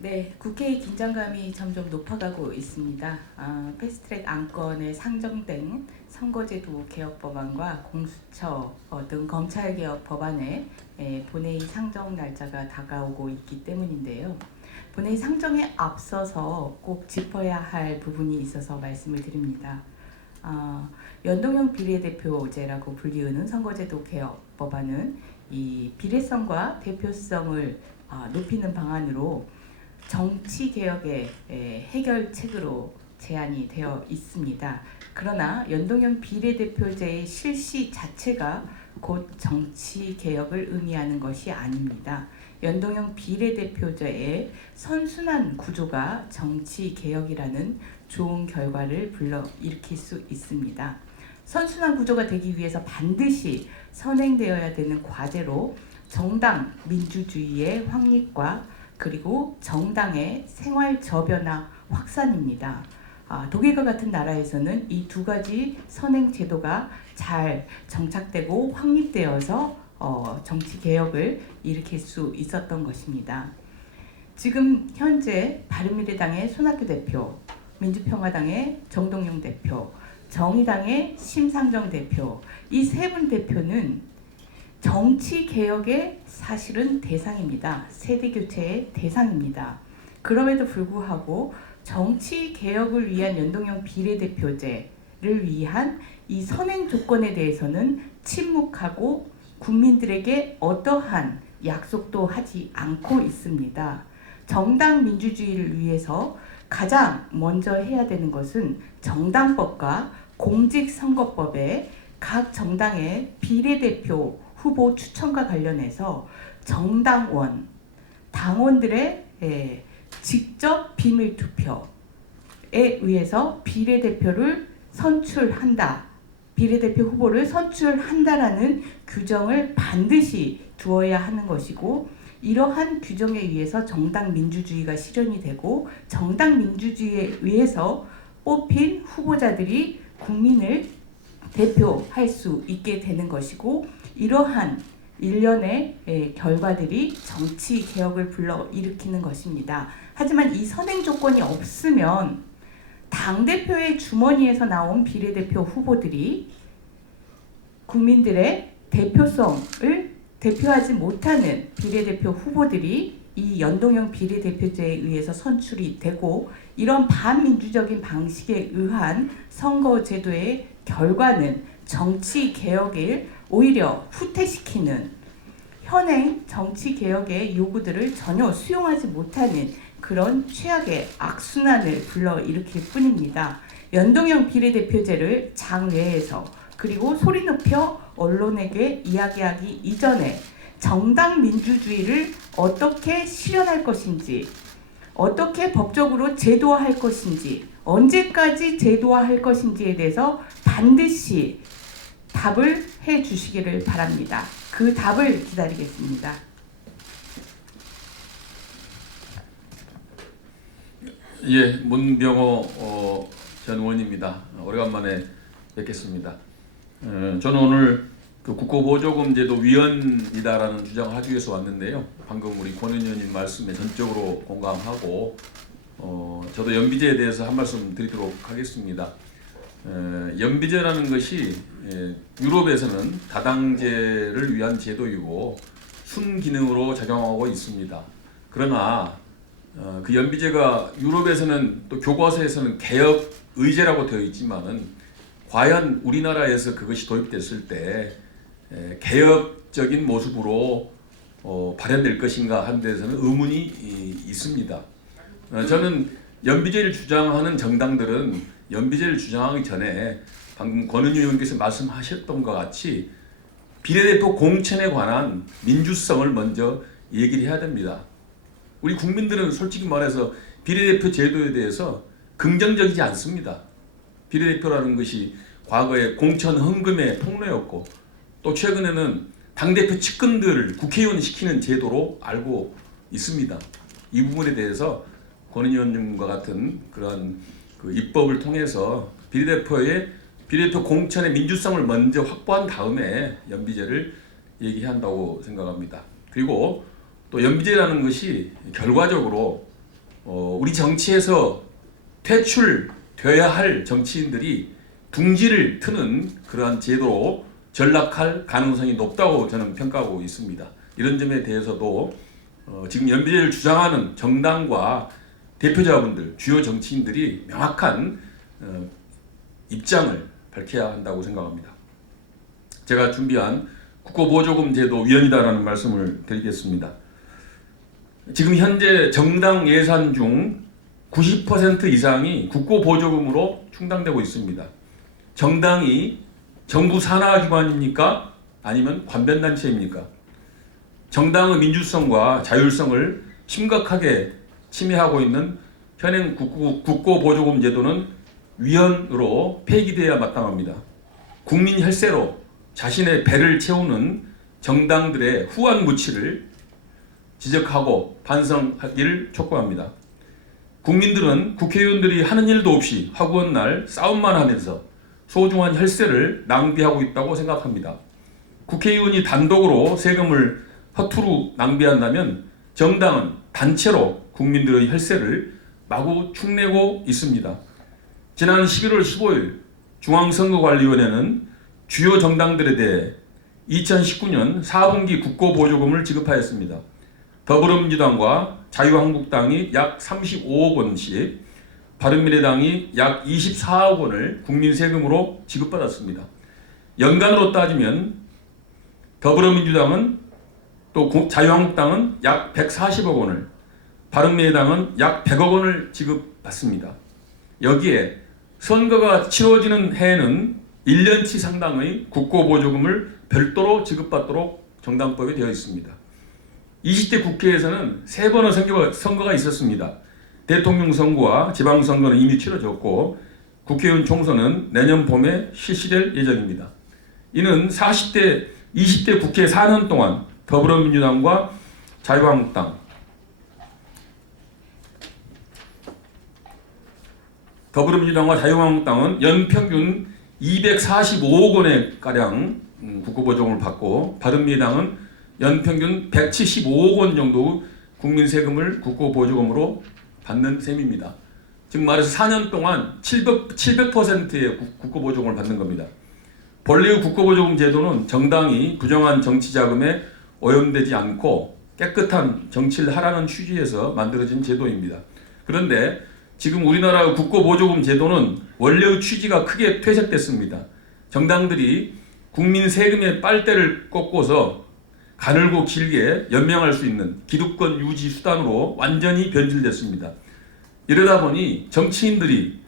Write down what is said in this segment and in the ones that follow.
네, 국회의 긴장감이 점점 높아가고 있습니다. 패스트트랙 안건에 상정된 선거제도 개혁 법안과 공수처 등 검찰 개혁 법안에 본회의 상정 날짜가 다가오고 있기 때문인데요. 본회의 상정에 앞서서 꼭 짚어야 할 부분이 있어서 말씀을 드립니다. 연동형 비례대표제라고 불리우는 선거제도 개혁 법안은 이 비례성과 대표성을 높이는 방안으로 정치개혁의 해결책으로 제안이 되어 있습니다. 그러나 연동형 비례대표제의 실시 자체가 곧 정치개혁을 의미하는 것이 아닙니다. 연동형 비례대표제의 선순환 구조가 정치개혁이라는 좋은 결과를 불러일으킬 수 있습니다. 선순환 구조가 되기 위해서 반드시 선행되어야 되는 과제로 정당 민주주의의 확립과 그리고 정당의 생활 저변화 확산입니다. 독일과 같은 나라에서는 이 두 가지 선행 제도가 잘 정착되고 확립되어서 정치 개혁을 일으킬 수 있었던 것입니다. 지금 현재 바른미래당의 손학규 대표, 민주평화당의 정동영 대표, 정의당의 심상정 대표, 이 세 분 대표는 정치 개혁의 사실은 대상입니다. 세대 교체의 대상입니다. 그럼에도 불구하고 정치 개혁을 위한 연동형 비례대표제를 위한 이 선행 조건에 대해서는 침묵하고 국민들에게 어떠한 약속도 하지 않고 있습니다. 정당 민주주의를 위해서 가장 먼저 해야 되는 것은 정당법과 공직선거법에 각 정당의 비례대표 후보 추천과 관련해서 정당원, 당원들의 직접 비밀 투표에 의해서 비례대표를 선출한다. 비례대표 후보를 선출한다라는 규정을 반드시 두어야 하는 것이고, 이러한 규정에 의해서 정당 민주주의가 실현이 되고 정당 민주주의에 의해서 뽑힌 후보자들이 국민을 대표할 수 있게 되는 것이고, 이러한 일련의 결과들이 정치 개혁을 불러일으키는 것입니다. 하지만 이 선행 조건이 없으면 당대표의 주머니에서 나온 비례대표 후보들이 국민들의 대표성을 대표하지 못하는 비례대표 후보들이 이 연동형 비례대표제에 의해서 선출이 되고, 이런 반민주적인 방식에 의한 선거제도의 결과는 정치 개혁을 오히려 후퇴시키는, 현행 정치 개혁의 요구들을 전혀 수용하지 못하는 그런 최악의 악순환을 불러일으킬 뿐입니다. 연동형 비례대표제를 장외에서 그리고 소리 높여 언론에게 이야기하기 이전에 정당 민주주의를 어떻게 실현할 것인지, 어떻게 법적으로 제도화할 것인지, 언제까지 제도화할 것인지에 대해서 반드시 답을 해 주시기를 바랍니다. 그 답을 기다리겠습니다. 예, 문병호 전 의원입니다. 오래간만에 뵙겠습니다. 저는 오늘 그 국고보조금제도 위헌이다라는 주장을 하기 위해서 왔는데요. 방금 우리 권 의원님 말씀에 전적으로 공감하고 저도 연비제에 대해서 한 말씀 드리도록 하겠습니다. 연비제라는 것이 유럽에서는 다당제를 위한 제도이고 순기능으로 작용하고 있습니다. 그러나 그 연비제가 유럽에서는 또 교과서에서는 개혁 의제라고 되어 있지만은 과연 우리나라에서 그것이 도입됐을 때 개혁적인 모습으로 발현될 것인가 하는 데서는 의문이 있습니다. 저는 연비제를 주장하는 정당들은 연비제를 주장하기 전에 방금 권은희 의원께서 말씀하셨던 것 같이 비례대표 공천에 관한 민주성을 먼저 얘기를 해야 됩니다. 우리 국민들은 솔직히 말해서 비례대표 제도에 대해서 긍정적이지 않습니다. 비례대표라는 것이 과거에 공천 헌금의 통로였고, 또 최근에는 당대표 측근들을 국회의원 시키는 제도로 알고 있습니다. 이 부분에 대해서 권은희 의원님과 같은 그런 그 입법을 통해서 비례대표 공천의 민주성을 먼저 확보한 다음에 연비제를 얘기한다고 생각합니다. 그리고 또 연비제라는 것이 결과적으로 우리 정치에서 퇴출돼야 할 정치인들이 둥지를 트는 그러한 제도로 전락할 가능성이 높다고 저는 평가하고 있습니다. 이런 점에 대해서도 지금 연비제를 주장하는 정당과 대표자분들, 주요 정치인들이 명확한 입장을 밝혀야 한다고 생각합니다. 제가 준비한 국고보조금 제도 위헌이다라는 말씀을 드리겠습니다. 지금 현재 정당 예산 중 90% 이상이 국고보조금으로 충당되고 있습니다. 정당이 정부 산하기관입니까? 아니면 관변단체입니까? 정당의 민주성과 자율성을 심각하게 침해하고 있는 현행 국고보조금 제도는 위헌으로 폐기되어야 마땅합니다. 국민 혈세로 자신의 배를 채우는 정당들의 후한 무치를 지적하고 반성하기를 촉구합니다. 국민들은 국회의원들이 하는 일도 없이 하구한 날 싸움만 하면서 소중한 혈세를 낭비하고 있다고 생각합니다. 국회의원이 단독으로 세금을 허투루 낭비한다면 정당은 단체로 국민들의 혈세를 마구 축내고 있습니다. 지난 11월 15일 중앙선거관리위원회는 주요 정당들에 대해 2019년 4분기 국고보조금을 지급하였습니다. 더불어민주당과 자유한국당이 약 35억 원씩, 바른미래당이 약 24억 원을 국민 세금으로 지급받았습니다. 연간으로 따지면 더불어민주당은 또 자유한국당은 약 140억 원을, 바른미래당은 약 100억 원을 지급받습니다. 여기에 선거가 치러지는 해에는 1년치 상당의 국고보조금을 별도로 지급받도록 정당법에 되어 있습니다. 20대 국회에서는 3번의 선거가 있었습니다. 대통령 선거와 지방선거는 이미 치러졌고 국회의원 총선은 내년 봄에 실시될 예정입니다. 이는 20대 국회 4년 동안 더불어민주당과 자유한국당, 자유한국당은 연평균 245억 원의 가량 국고보조금을 받고 바른미래당은 연평균 175억 원 정도 국민 세금을 국고보조금으로 받는 셈입니다. 즉 말해서 4년 동안 700%의 국고보조금을 받는 겁니다. 본래의 국고보조금 제도는 정당이 부정한 정치 자금에 오염되지 않고 깨끗한 정치를 하라는 취지에서 만들어진 제도입니다. 그런데 지금 우리나라 국고보조금 제도는 원래의 취지가 크게 퇴색됐습니다. 정당들이 국민 세금의 빨대를 꽂고서 가늘고 길게 연명할 수 있는 기득권 유지 수단으로 완전히 변질됐습니다. 이러다 보니 정치인들이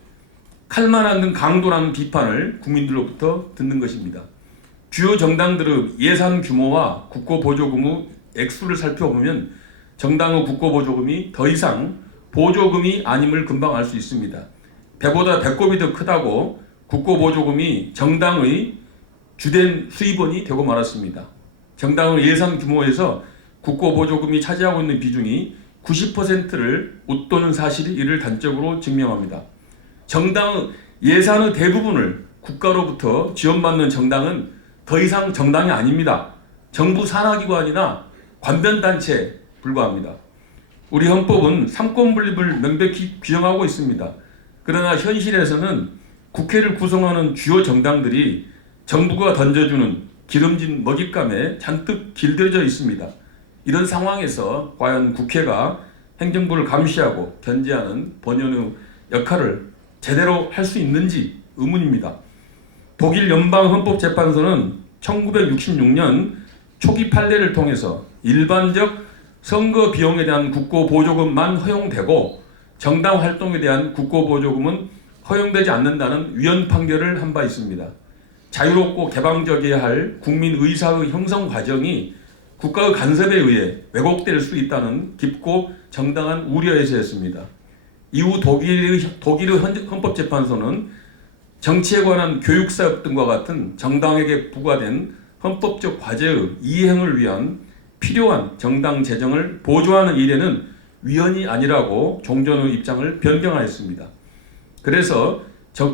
칼만 않는 강도라는 비판을 국민들로부터 듣는 것입니다. 주요 정당들의 예산 규모와 국고보조금의 액수를 살펴보면 정당의 국고보조금이 더 이상 보조금이 아님을 금방 알 수 있습니다. 배보다 배꼽이 더 크다고 국고보조금이 정당의 주된 수입원이 되고 말았습니다. 정당의 예산 규모에서 국고보조금이 차지하고 있는 비중이 90%를 웃도는 사실이 이를 단적으로 증명합니다. 정당의 예산의 대부분을 국가로부터 지원받는 정당은 더 이상 정당이 아닙니다. 정부 산하기관이나 관변단체에 불과합니다. 우리 헌법은 삼권분립을 명백히 규정하고 있습니다. 그러나 현실에서는 국회를 구성하는 주요 정당들이 정부가 던져주는 기름진 먹잇감에 잔뜩 길들여져 있습니다. 이런 상황에서 과연 국회가 행정부를 감시하고 견제하는 본연의 역할을 제대로 할 수 있는지 의문입니다. 독일 연방헌법재판소는 1966년 초기 판례를 통해서 일반적 선거 비용에 대한 국고보조금만 허용되고 정당 활동에 대한 국고보조금은 허용되지 않는다는 위헌 판결을 한 바 있습니다. 자유롭고 개방적이어야 할 국민 의사의 형성 과정이 국가의 간섭에 의해 왜곡될 수 있다는 깊고 정당한 우려에서였습니다. 이후 독일의 헌법재판소는 정치에 관한 교육사업 등과 같은 정당에게 부과된 헌법적 과제의 이행을 위한 필요한 정당 재정을 보조하는 일에는 위헌이 아니라고 종전의 입장을 변경하였습니다. 그래서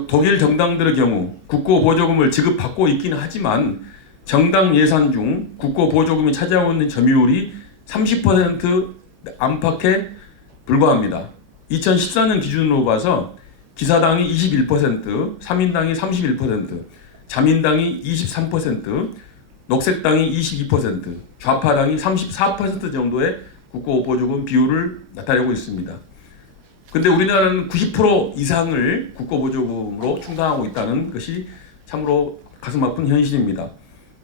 독일 정당들의 경우 국고보조금을 지급받고 있긴 하지만 정당 예산 중 국고보조금이 차지하고 있는 점유율이 30% 안팎에 불과합니다. 2014년 기준으로 봐서 기사당이 21%, 3인당이 31%, 자민당이 23%, 녹색당이 22%, 좌파당이 34% 정도의 국고보조금 비율을 나타내고 있습니다. 근데 우리나라는 90% 이상을 국고보조금으로 충당하고 있다는 것이 참으로 가슴 아픈 현실입니다.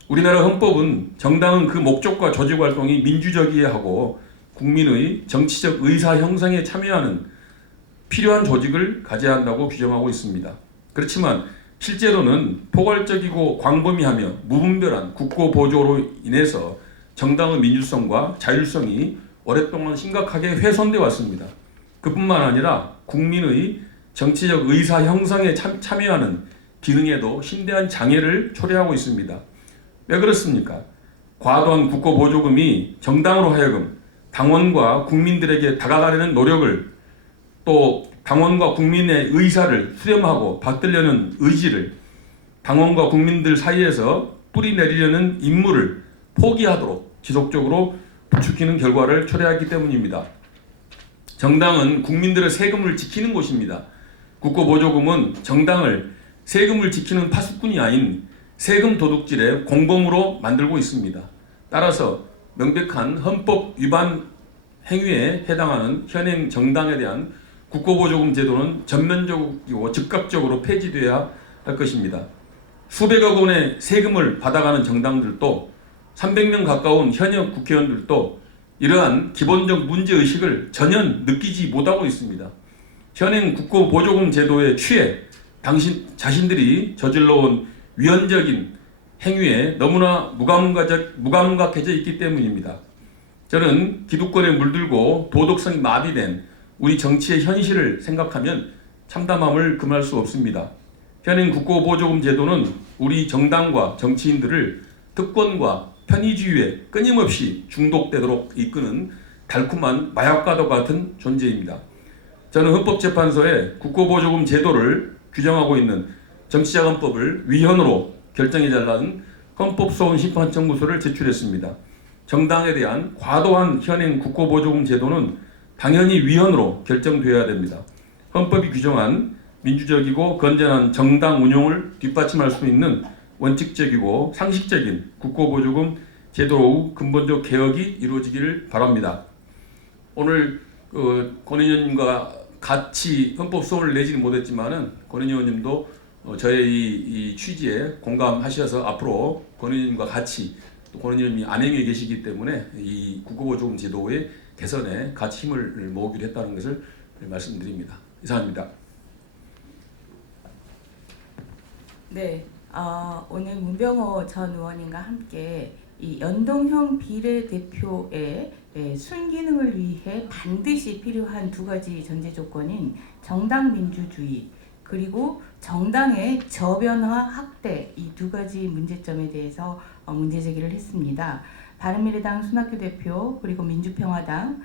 우리나라 헌법은 정당은 그 목적과 조직활동이 민주적이어야 하고 국민의 정치적 의사 형성에 참여하는 필요한 조직을 가져야 한다고 규정하고 있습니다. 그렇지만 실제로는 포괄적이고 광범위하며 무분별한 국고보조로 인해서 정당의 민주성과 자율성이 오랫동안 심각하게 훼손되어 왔습니다. 그뿐만 아니라 국민의 정치적 의사 형성에 참여하는 기능에도 심대한 장애를 초래하고 있습니다. 왜 그렇습니까? 과도한 국고보조금이 정당으로 하여금 당원과 국민들에게 다가가려는 노력을, 또 당원과 국민의 의사를 수렴하고 받들려는 의지를, 당원과 국민들 사이에서 뿌리 내리려는 임무를 포기하도록 지속적으로 부추기는 결과를 초래하기 때문입니다. 정당은 국민들의 세금을 지키는 곳입니다. 국고보조금은 정당을 세금을 지키는 파수꾼이 아닌 세금 도둑질의 공범으로 만들고 있습니다. 따라서 명백한 헌법 위반 행위에 해당하는 현행 정당에 대한 국고보조금 제도는 전면적이고 즉각적으로 폐지되어야 할 것입니다. 수백억 원의 세금을 받아가는 정당들도 300명 가까운 현역 국회의원들도 이러한 기본적 문제의식을 전혀 느끼지 못하고 있습니다. 현행 국고보조금 제도에 취해 자신들이 저질러온 위헌적인 행위에 너무나 무감각해져 있기 때문입니다. 저는 기득권에 물들고 도덕성이 마비된 우리 정치의 현실을 생각하면 참담함을 금할 수 없습니다. 현행 국고보조금 제도는 우리 정당과 정치인들을 특권과 편의주의에 끊임없이 중독되도록 이끄는 달콤한 마약과도 같은 존재입니다. 저는 헌법재판소에 국고보조금 제도를 규정하고 있는 정치자금법을 위헌으로 결정해달라는 헌법소원심판청구서를 제출했습니다. 정당에 대한 과도한 현행 국고보조금 제도는 당연히 위헌으로 결정되어야 됩니다. 헌법이 규정한 민주적이고 건전한 정당 운영을 뒷받침할 수 있는 원칙적이고 상식적인 국고보조금 제도의 근본적 개혁이 이루어지기를 바랍니다. 오늘 권 의원님과 같이 헌법 소원을 내지는 못했지만은 권 의원님도 저의 이 취지에 공감하셔서 앞으로 권 의원님과 같이, 또 권 의원님이 안행에 계시기 때문에 이 국고보조금 제도의 개선에 같이 힘을 모으기로 했다는 것을 말씀드립니다. 이상입니다. 네, 오늘 문병호 전 의원님과 함께 이 연동형 비례대표의 순기능을 위해 반드시 필요한 두 가지 전제 조건인 정당 민주주의 그리고 정당의 저변화 확대, 이 두 가지 문제점에 대해서 문제 제기를 했습니다. 바른미래당 손학규 대표, 그리고 민주평화당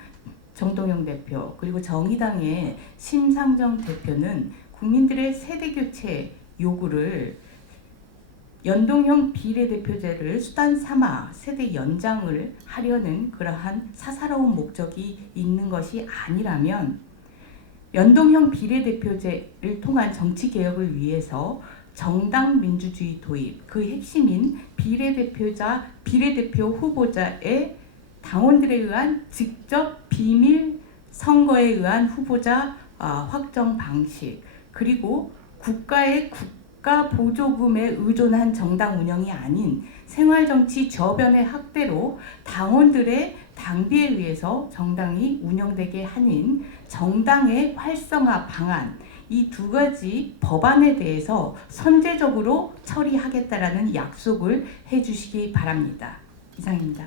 정동영 대표, 그리고 정의당의 심상정 대표는 국민들의 세대교체 요구를 연동형 비례대표제를 수단 삼아 세대 연장을 하려는 그러한 사사로운 목적이 있는 것이 아니라면 연동형 비례대표제를 통한 정치개혁을 위해서 정당 민주주의 도입, 그 핵심인 비례대표 후보자의 당원들에 의한 직접 비밀 선거에 의한 후보자 확정 방식, 그리고 국가의 국가 보조금에 의존한 정당 운영이 아닌 생활정치 저변의 확대로 당원들의 당비에 의해서 정당이 운영되게 하는 정당의 활성화 방안, 이 두 가지 법안에 대해서 선제적으로 처리하겠다라는 약속을 해주시기 바랍니다. 이상입니다.